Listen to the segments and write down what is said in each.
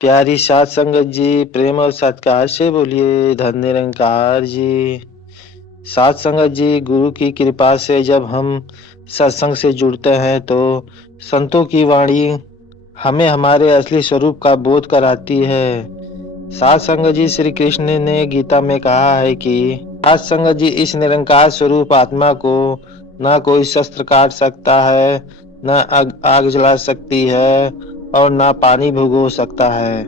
प्यारी साध संगत जी, प्रेम और सत्कार से बोलिए धन निरंकार जी। साध संगत जी, गुरु की कृपा से जब हम सत्संग से जुड़ते हैं तो संतों की वाणी हमें हमारे असली स्वरूप का बोध कराती है। साध संगत जी, श्री कृष्ण ने गीता में कहा है कि साध संगत जी, इस निरंकार स्वरूप आत्मा को ना कोई शस्त्र काट सकता है, ना आग जला सकती है और ना पानी भिगो सकता है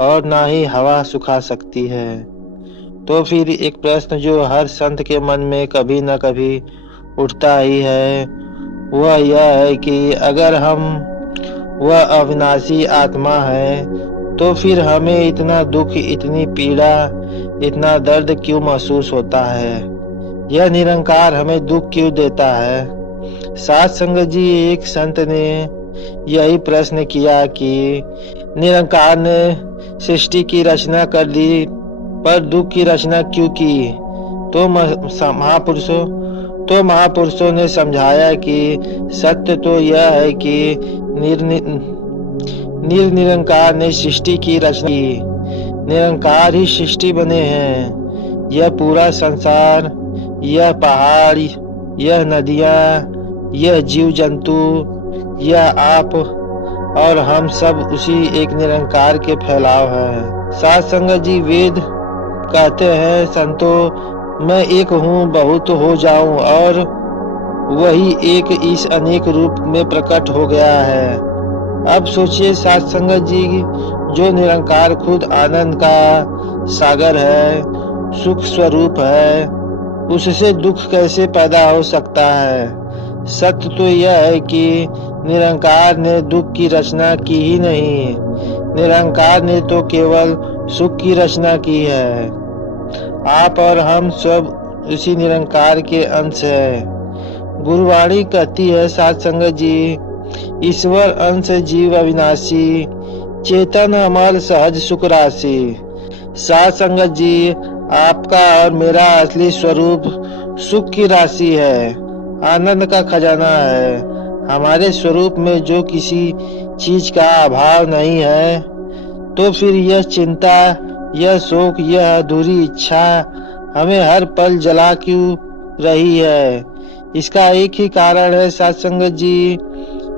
और ना ही हवा सुखा सकती है। तो फिर एक प्रश्न जो हर संत के मन में कभी न कभी उठता ही है, वह यह है कि अगर वह अविनाशी आत्मा है, तो फिर हमें इतना दुख, इतनी पीड़ा, इतना दर्द क्यों महसूस होता है? यह निरंकार हमें दुख क्यों देता है? साध संगत जी, एक संत ने यही प्रश्न किया कि निरंकार ने सृष्टि की रचना कर दी, पर दुख की रचना क्यों की? तो महापुरुषों ने समझाया कि सत्य तो यह है कि निरंकार ने सृष्टि की रचना की। निरंकार ही सृष्टि बने हैं। यह पूरा संसार, यह पहाड़, यह नदियाँ, यह जीव जंतु, यह आप और हम सब उसी एक निरंकार के फैलाव हैं। साध संगत जी, वेद कहते हैं संतों, मैं एक हूँ बहुत हो जाऊं, और वही एक इस अनेक रूप में प्रकट हो गया है। अब सोचिए साध संगत जी, जो निरंकार खुद आनंद का सागर है, सुख स्वरूप है, उससे दुख कैसे पैदा हो सकता है? सत्य तो यह है कि निरंकार ने दुख की रचना की ही नहीं, निरंकार ने तो केवल सुख की रचना की है। आप और हम सब उसी निरंकार के अंश हैं। गुरुवाणी कहती है साध संगत जी, ईश्वर अंश जीव अविनाशी, चेतन अमर सहज सुख राशि। साध संगत जी, आपका और मेरा असली स्वरूप सुख की राशि है, आनंद का खजाना है। हमारे स्वरूप में जो किसी चीज का अभाव नहीं है, तो फिर यह चिंता, यह शोक, यह अधूरी इच्छा हमें हर पल जला क्यों रही है? इसका एक ही कारण है साध संगत जी,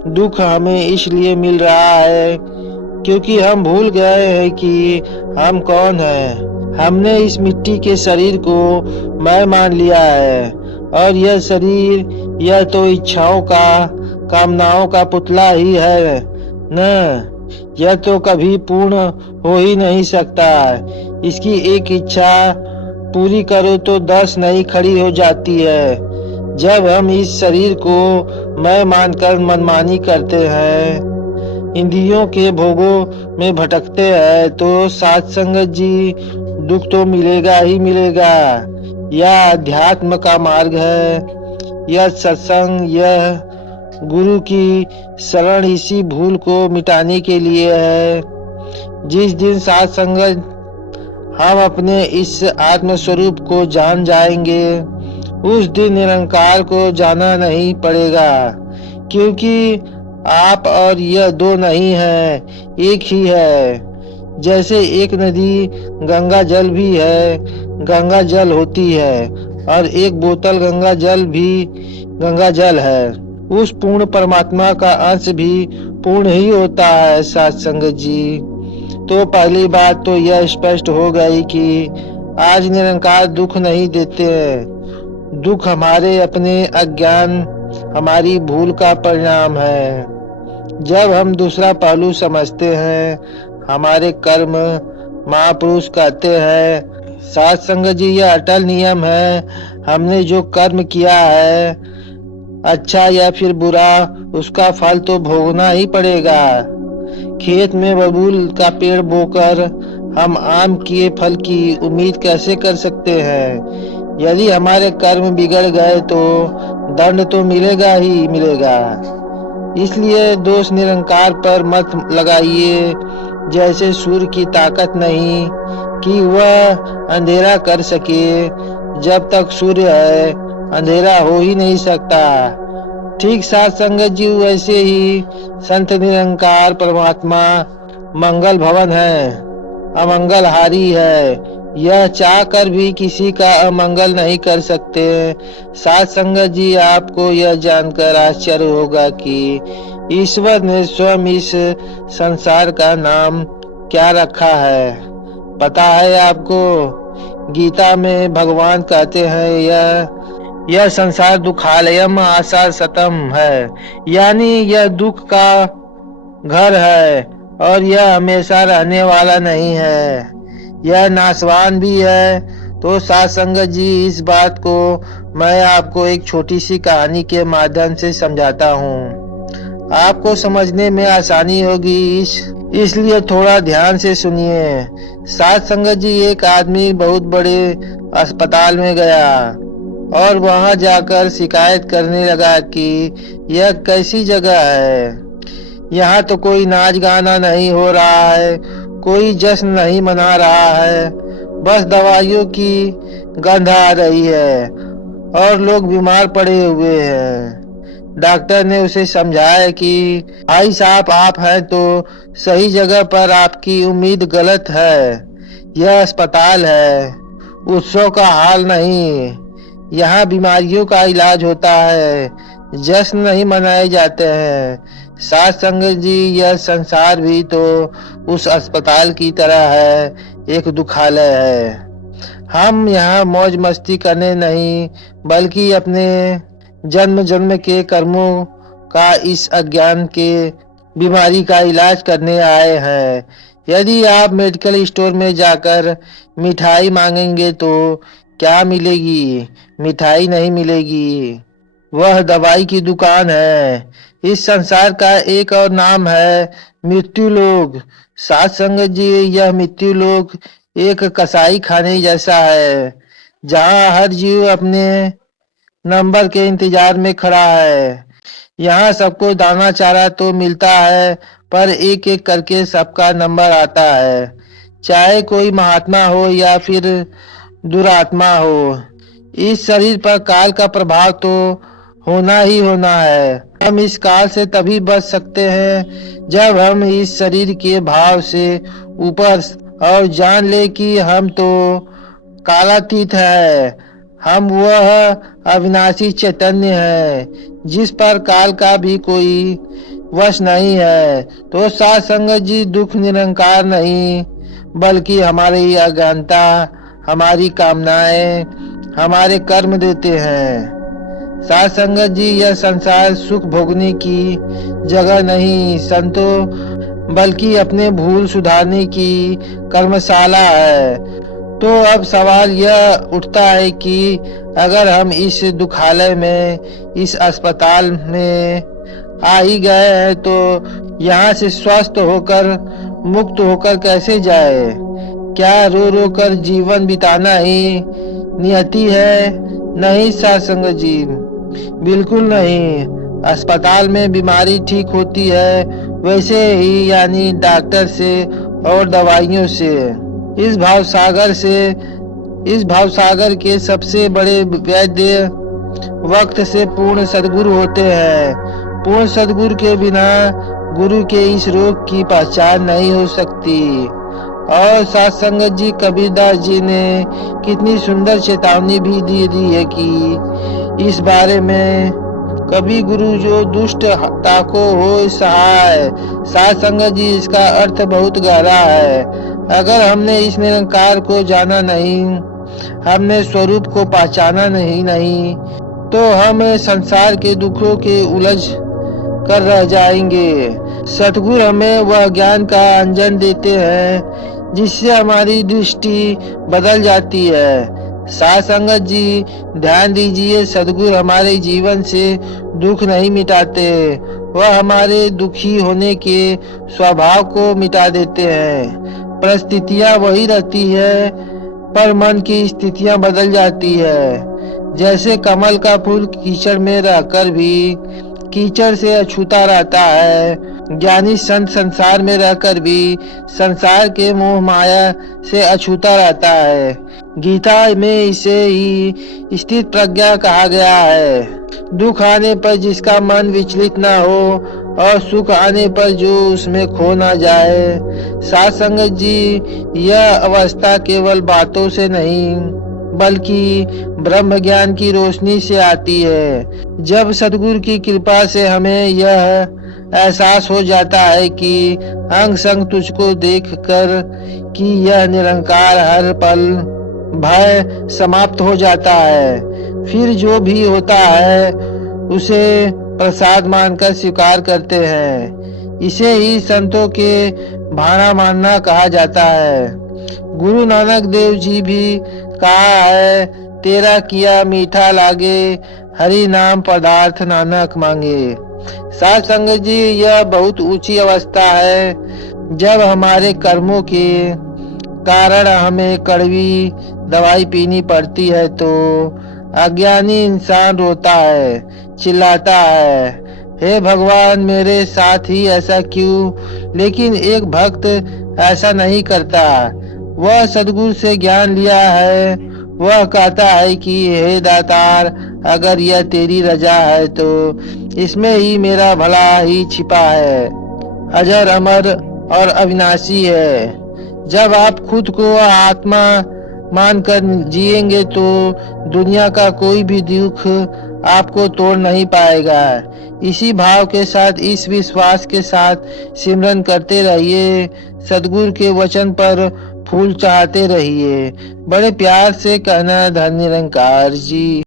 दुख हमें इसलिए मिल रहा है क्योंकि हम भूल गए हैं कि हम कौन हैं। हमने इस मिट्टी के शरीर को मैं मान लिया है, और यह शरीर, यह तो इच्छाओं का, कामनाओं का पुतला ही है न। यह तो कभी पूर्ण हो ही नहीं सकता। इसकी एक इच्छा पूरी करो तो 10 नई खड़ी हो जाती है। जब हम इस शरीर को मैं मानकर मनमानी करते हैं, इंद्रियों के भोगों में भटकते हैं, तो साध संगत जी, दुख तो मिलेगा ही मिलेगा। यह अध्यात्म का मार्ग है, यह सत्संग, यह गुरु की शरण इसी भूल को मिटाने के लिए है। जिस दिन साध संगत हम अपने इस आत्म स्वरूप को जान जाएंगे, उस दिन निरंकार को जाना नहीं पड़ेगा, क्योंकि आप और यह दो नहीं है, एक ही है। जैसे एक नदी गंगा जल भी है, गंगा जल होती है, और एक बोतल गंगा जल भी गंगा जल है। उस पूर्ण परमात्मा का अंश भी पूर्ण ही होता है साध संगत जी। तो पहली बात तो यह स्पष्ट हो गई कि आज निरंकार दुख नहीं देते हैं। दुख हमारे अपने अज्ञान, हमारी भूल का परिणाम है। जब हम दूसरा पहलू समझते हैं, हमारे कर्म, महापुरुष कहते हैं साध संगत जी, यह अटल नियम है, हमने जो कर्म किया है, अच्छा या फिर बुरा, उसका फल तो भोगना ही पड़ेगा। खेत में बबूल का पेड़ बोकर हम आम के फल की उम्मीद कैसे कर सकते हैं? यदि हमारे कर्म बिगड़ गए तो दंड तो मिलेगा ही मिलेगा। इसलिए दोष निरंकार पर मत लगाइए। जैसे सूर्य की ताकत नहीं कि वह अंधेरा कर सके, जब तक सूर्य है अंधेरा हो ही नहीं सकता। ठीक साध संगत जी, वैसे ही संत निरंकार परमात्मा मंगल भवन है, अमंगलहारी है। यह चाह कर भी किसी का अमंगल नहीं कर सकते। साध संगत जी, आपको यह जानकर आश्चर्य होगा कि ईश्वर ने स्वयं इस संसार का नाम क्या रखा है। पता है आपको? गीता में भगवान कहते हैं यह संसार दुखालयम आशा सतम है, यानी यह दुख का घर है और यह हमेशा रहने वाला नहीं है, यह नाशवान भी है। तो साध संगत जी, इस बात को मैं आपको एक छोटी सी कहानी के माध्यम से समझाता हूँ। आपको समझने में आसानी होगी, इसलिए थोड़ा ध्यान से सुनिए। साध संगत जी, एक आदमी बहुत बड़े अस्पताल में गया और वहां जाकर शिकायत करने लगा कि यह कैसी जगह है। यहाँ तो कोई नाच गाना नहीं हो रहा है, कोई जश्न नहीं मना रहा है, बस दवाइयों की गंध आ रही है और लोग बीमार पड़े हुए हैं। डॉक्टर ने उसे समझाया कि भाई साहब, आप हैं तो सही जगह पर, आपकी उम्मीद गलत है। यह अस्पताल है, उत्सव का हाल नहीं। यहाँ बीमारियों का इलाज होता है, जश्न नहीं मनाए जाते हैं। साध संगत जी, यह संसार भी तो उस अस्पताल की तरह है, एक दुखालय है। हम यहाँ मौज मस्ती करने नहीं, बल्कि अपने जन्म जन्म के कर्मों का, इस अज्ञान के बीमारी का इलाज करने आए हैं। यदि आप मेडिकल स्टोर में जाकर मिठाई मांगेंगे तो क्या मिलेगी? मिठाई नहीं मिलेगी, वह दवाई की दुकान है। इस संसार का एक और नाम है मृत्यु लोक। साध संगत जी, यह मृत्यु लोक एक कसाई खाने जैसा है, जहाँ हर जीव अपने नंबर के इंतजार में खड़ा है। यहाँ सबको दाना चारा तो मिलता है, पर एक एक करके सबका नंबर आता है, चाहे कोई महात्मा हो या फिर दुरात्मा हो। इस शरीर पर काल का प्रभाव तो होना ही होना है। हम इस काल से तभी बच सकते हैं जब हम इस शरीर के भाव से ऊपर और जान ले कि हम तो कालातीत है। हम वह अविनाशी चैतन्य है जिस पर काल का भी कोई वश नहीं है। तो साध संगत जी, दुख निरंकार नहीं, बल्कि हमारी अज्ञानता, हमारी कामनाएं, हमारे कर्म देते हैं। साध संगत जी, यह संसार सुख भोगने की जगह नहीं संतो, बल्कि अपने भूल सुधारने की कर्मशाला है। तो अब सवाल यह उठता है कि अगर हम इस दुखालय में, इस अस्पताल में आ ही गए हैं, तो यहाँ से स्वस्थ होकर, मुक्त होकर कैसे जाए? क्या रो रो कर जीवन बिताना ही नियति है? नहीं साध संगत जी, बिल्कुल नहीं। अस्पताल में बीमारी ठीक होती है वैसे ही, यानी डॉक्टर से और दवाइयों से। इस भावसागर के सबसे बड़े वैद्य वक्त से पूर्ण सद्गुरु होते हैं। पूर्ण सद्गुरु के बिना गुरु के इस रोग की पहचान नहीं हो सकती। और साध संगत जी, कबीरदास जी ने कितनी सुंदर चेतावनी भी दी है कि इस बारे में, कभी गुरु जो दुष्ट ताको हो सहाय। साध संगत जी, इसका अर्थ बहुत गहरा है। अगर हमने इस निरंकार को जाना नहीं, हमने स्वरूप को पहचाना नहीं, तो हम संसार के दुखों के उलझ कर रह जाएंगे। सतगुरु हमें वह ज्ञान का अंजन देते हैं जिससे हमारी दृष्टि बदल जाती है। साध संगत जी, ध्यान दीजिए, सद्गुरु हमारे जीवन से दुख नहीं मिटाते, वह हमारे दुखी होने के स्वभाव को मिटा देते हैं। परिस्थितियां वही रहती है, पर मन की स्थितियां बदल जाती है। जैसे कमल का फूल कीचड़ में रहकर भी कीचड़ से अछूता रहता है, ज्ञानी संत संसार में रहकर भी संसार के मोह माया से अछूता रहता है। गीता में इसे ही स्थित प्रज्ञा कहा गया है। दुख आने पर जिसका मन विचलित न हो, और सुख आने पर जो उसमें खो ना जाए। साथ संगत जी, यह अवस्था केवल बातों से नहीं बल्कि ब्रह्म ज्ञान की रोशनी से आती है। जब सद्गुरु की कृपा से हमें यह एहसास हो जाता है कि अंग संग तुझको देखकर कि यह निरंकार हर पल भय समाप्त हो जाता है, फिर जो भी होता है उसे प्रसाद मानकर स्वीकार करते हैं। इसे ही संतों के भाना मानना कहा जाता है। गुरु नानक देव जी भी कहा है, तेरा किया मीठा लागे, हरि नाम पदार्थ नानक मांगे। साथ संगत जी, यह बहुत ऊंची अवस्था है जब हमारे कर्मों के कारण हमें कड़वी दवाई पीनी पड़ती है तो अज्ञानी इंसान रोता है, चिल्लाता है, हे भगवान मेरे साथ ही ऐसा क्यों। लेकिन एक भक्त ऐसा नहीं करता। वह सद्गुरु से ज्ञान लिया है। वह कहता है कि हे दातार, अगर यह तेरी रजा है तो इसमें ही मेरा भला ही छिपा है, अजर अमर और अविनाशी है। जब आप खुद को आत्मा मानकर जिएंगे तो दुनिया का कोई भी दुख आपको तोड़ नहीं पाएगा। इसी भाव के साथ, इस विश्वास के साथ सिमरन करते रहिए। सद्गुरु के वचन पर फूल चढ़ाते रहिए। बड़े प्यार से कहना, धन्य निरंकार जी।